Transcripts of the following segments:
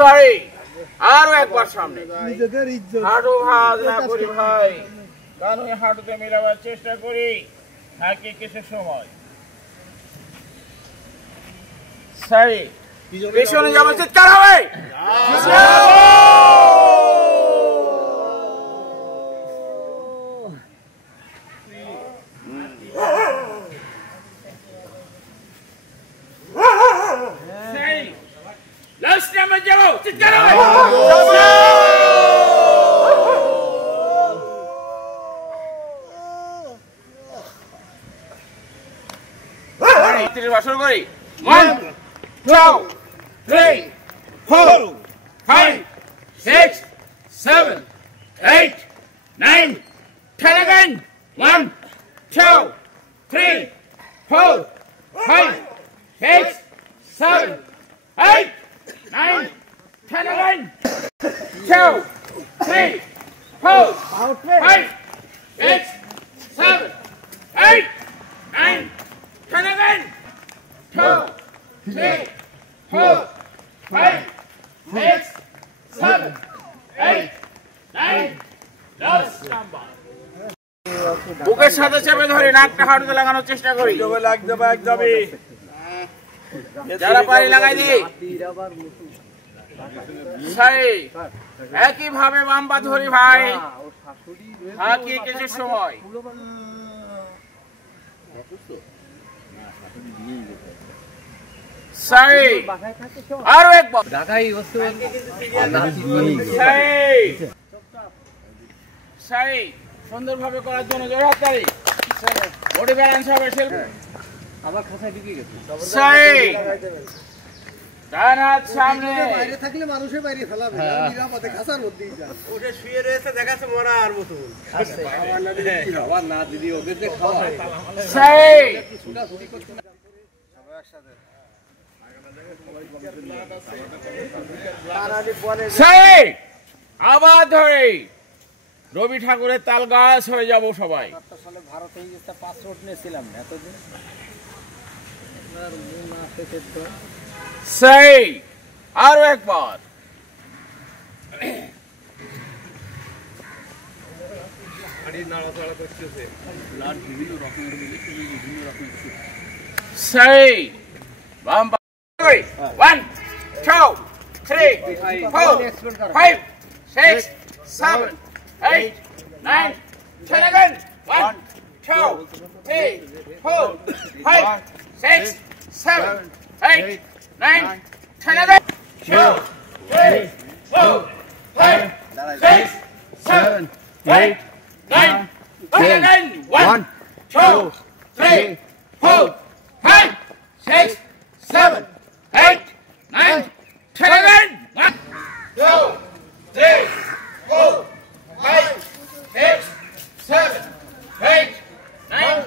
Sorry আরো একবার সামনে হাঁটু ভাঁজ না করি ভাই কানুই হাঁটুতে মিলাবার চেষ্টা করি থাকি কিছু সময় সরি পেছনে যাবো চিৎকার হবে লাস্ট টাইমে যাবো চিৎকার হবে 1 2 3 4 5 6 7 8 9 10 again 1 2 3 4 5 6 7 8 9 10 again 2 3 4 5 6 7 8 9 10 again 2 3 4 5 6 7 8 9 last number বুকের সাথে চেপে ধরে নাকটা হাঁটুতে লাগানোর চেষ্টা করি একদমই যারা পারি লাগাই দি একই ভাবে বাম পা ধরি ভাই থাকি কিছু সময় আরো একবার সুন্দরভাবে করার জন্য জোরে হাততালি বডি ব্যালেন্স হবে আবার খাঁচায় ঢুকে গেছে ডান হাত সামনে বাইরে থাকলে মানুষে বাইরে ফেলাবে নিরাপদে খাঁচার মধ্যেই যা ওটা শুয়ে রয়েছে দেখাচ্ছে মরার মতো আবার না দিদি ওদের যে খাওয়া সেই সবাই একসাথে সেই আবার ধরে রবি ঠাকুরের তাল গাছ হয়ে যাব সবাই সালে ভারতে এই যে 5 রোড নিয়েছিলাম এতদিন সেই আরো একবার সেই 1 2 3 4 5 6 7 8 9 10 again 1 2 3 4 5 6 7 8 9 10 again 2 3 4 5 6 7 8 9 10 again 1 2 3 4 5 6 7 8 9 10 again 1 2 3 4 5 6 7 8 9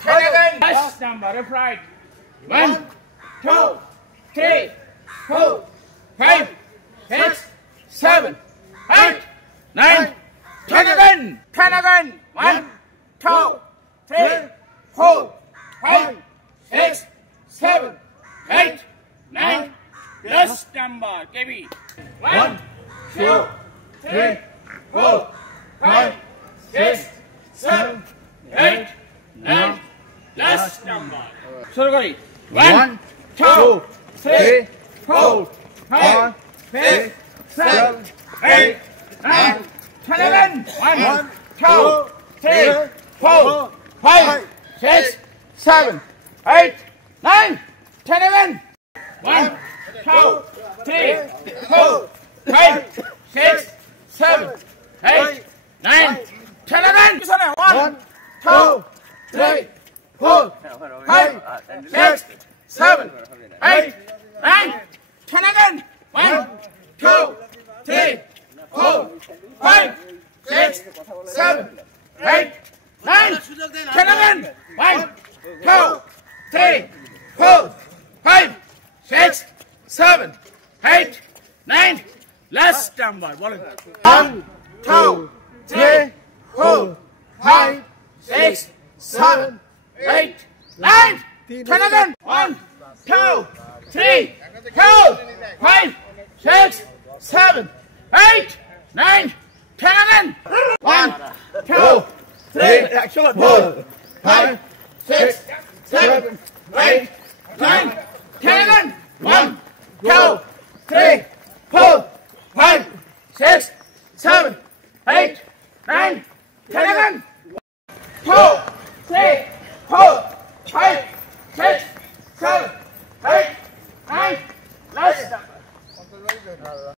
10 again last number left right 1 2 3 4 5 6 7 8 9 10 again 10 again 1 2 3 4 5 6 7 8 9 last number KB 1 2 3 4 5 6 7 8 9 last number শুরু করি 1 2 3 4 5 6 7 8 9 10 again 1 2 3 4 5 6 7 8 9 10 again 1 2 3 4 5 6 7 8 9 10 again 1 2 3 4 5 6 7 8 9 10 again 1 2 3 4 5 6 7 8 9 10 again 1 2 3 4 5 6 7 8 9 last number বলেন 1 2 3 4 5 6 7 8 9 10 again 1 2 3 4 5 6 7, 8, 9, 10, 1, 2, 3, 4, 5, 6, 7, 8, 9, 10, 1, 2, 3, 4, 5, 6, 7, 8, 9, 10, 2.